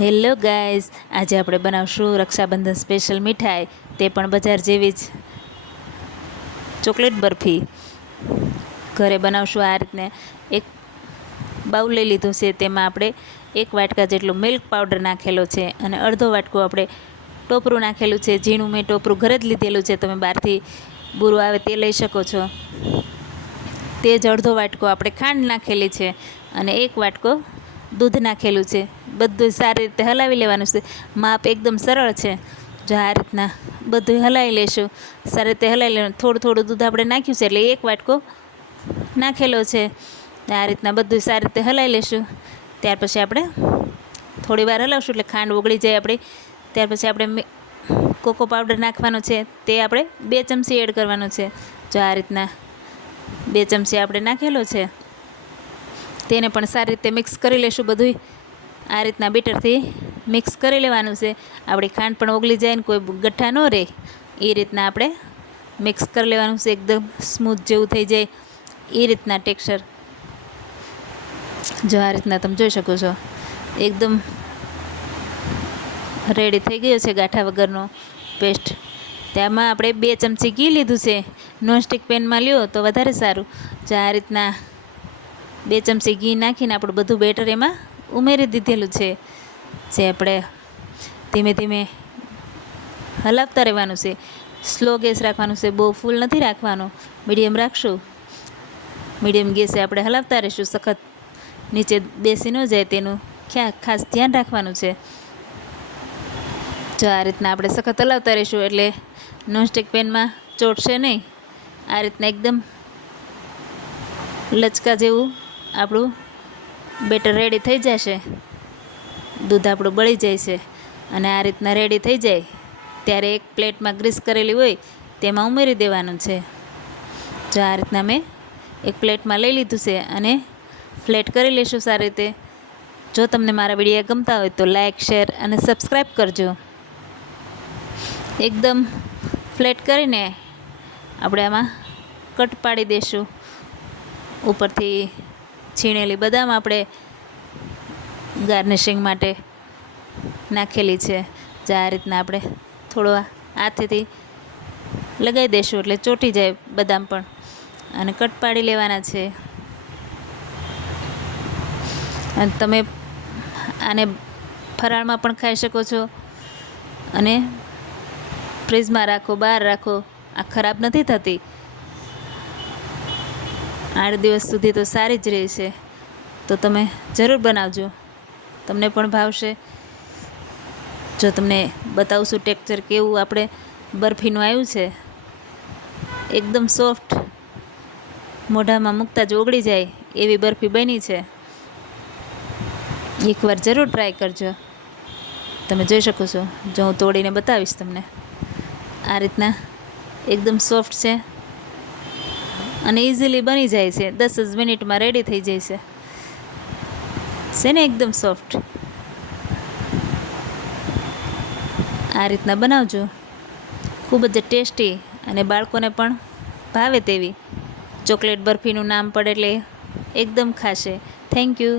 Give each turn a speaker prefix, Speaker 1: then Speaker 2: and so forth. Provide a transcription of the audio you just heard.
Speaker 1: Hello guys, આજે આપણે બનાવશું રક્ષાબંધન સ્પેશિયલ મીઠાઈ, તે પણ બજાર જેવી જ. ચોકલેટ બરફી. ઘરે બનાવશું આ રીતને. એક બાઉલ લઈ લીધું છે, તેમાં આપણે એક વાટકા જેટલું મિલ્ક પાવડર નાખેલો છે અને અડધો વાટકો આપણે ટોપરું નાખેલું છે. ઝીણું મેં ટોપરું ઘરે જ લીધેલું છે, તમે બહારથી બુરું આવે તે લઈ શકો છો. તે જ અડધો વાટકો આપણે ખાંડ નાખેલી છે અને એક વાટકો દૂધ નાખેલું છે. બધું સારી રીતે હલાવી લેવાનું છે. માપ એકદમ સરળ છે. જો આ રીતના બધું હલાવી લેશું. સારી રીતે હલાવી લેવાનું. થોડું થોડું દૂધ આપણે નાખ્યું છે એટલે એક વાટકો નાખેલો છે. આ રીતના બધું સારી રીતે હલાવી લેશું. ત્યાર પછી આપણે થોડી વાર હલાવશું એટલે ખાંડ ઓગળી જાય આપણી. ત્યાર પછી આપણે કોકો પાવડર નાખવાનો છે. તે આપણે બે ચમચી એડ કરવાનો છે. જો આ રીતના બે ચમચી આપણે નાખેલો છે. તેને પણ સારી રીતે મિક્સ કરી લેશું બધું આ રીતના બીટરથી મિક્સ કરી લેવાનું છે. આપણી ખાંડ પણ ઓગળી જાય ને કોઈ ગઠ્ઠા ન રહે, એ રીતના આપણે મિક્સ કરી લેવાનું છે એકદમ સ્મૂથ જેવું થઈ જાય એ રીતના ટેક્સચર જો આ રીતના તમે જોઈ શકો છો, એકદમ રેડી થઈ ગયો છે ગાંઠા વગરનો પેસ્ટ તેમાં આપણે બે ચમચી ઘી લીધું છે. નોનસ્ટિક પેનમાં લ્યો તો વધારે સારું. જો આ રીતના બે ચમચી ઘી નાખીને આપણું બધું બેટર એમાં ઉમેરી દીધેલું છે. જે આપણે ધીમે ધીમે હલાવતા રહેવાનું છે. સ્લો ગેસ રાખવાનું છે. બહુ ફૂલ નથી રાખવાનું. મીડિયમ રાખશું. મીડિયમ ગેસે આપણે હલાવતા રહીશું. સખત નીચે બેસી ન જાય તેનું ક્યાં ખાસ ધ્યાન રાખવાનું છે. જો આ રીતના આપણે સખત હલાવતા રહીશું એટલે નોનસ્ટિક પેનમાં ચોટશે નહીં. આ રીતના એકદમ લચકા જેવું આપણું બેટર રેડી થઈ જશે. દૂધ આપણું બળી જાય છે. અને આ રીતના રેડી થઈ જાય, ત્યારે એક પ્લેટમાં ગ્રીસ કરેલી હોય, તેમાં ઉમેરી દેવાનું છે. જો આ રીતના મેં એક પ્લેટમાં લઈ લીધું છે અને ફ્લેટ કરી લઈશું સારી રીતે. જો તમને મારા વીડિયો ગમતા હોય તો લાઇક શેર અને સબસ્ક્રાઈબ કરજો. એકદમ ફ્લેટ કરીને આપણે આમાં કટ પાડી દઈશું ઉપરથી છીણેલી, બદામ આપણે ગાર્નિશિંગ માટે નાખેલી છે. જે આ રીતના આપણે થોડો હાથેથી લગાવી દઈશું એટલે ચોંટી જાય બદામ પણ. અને કટ પાડી લેવાના છે. અને તમે આને ફરાળમાં પણ ખાઈ શકો છો. અને ફ્રીજમાં રાખો, બહાર રાખો. આ ખરાબ નથી થતી. આઠ દિવસ સુધી તો સારી જ રહેશે. તો તમે જરૂર બનાવજો. તમને પણ ભાવશે. જો તમને બતાવશું ટેક્ચર કેવું આપણે બરફીનું આવ્યું છે. એકદમ સોફ્ટ. મોઢામાં મૂકતા જ ઓગળી જાય એવી બરફી બની છે. એકવાર જરૂર ટ્રાય કરજો. તમે જોઈ શકો છો. જો હું તોડીને બતાવીશ તમને. આ રીતના એકદમ સોફ્ટ છે. અને ઇઝીલી બની જાય છે. દસ જ મિનિટમાં રેડી થઈ જાય છે. છે ને એકદમ સોફ્ટ આ રીતના બનાવજો. ખૂબ જ ટેસ્ટી અને બાળકોને પણ ભાવે તેવી. ચોકલેટ બરફીનું નામ પડે એટલે એકદમ ખાશે. Thank you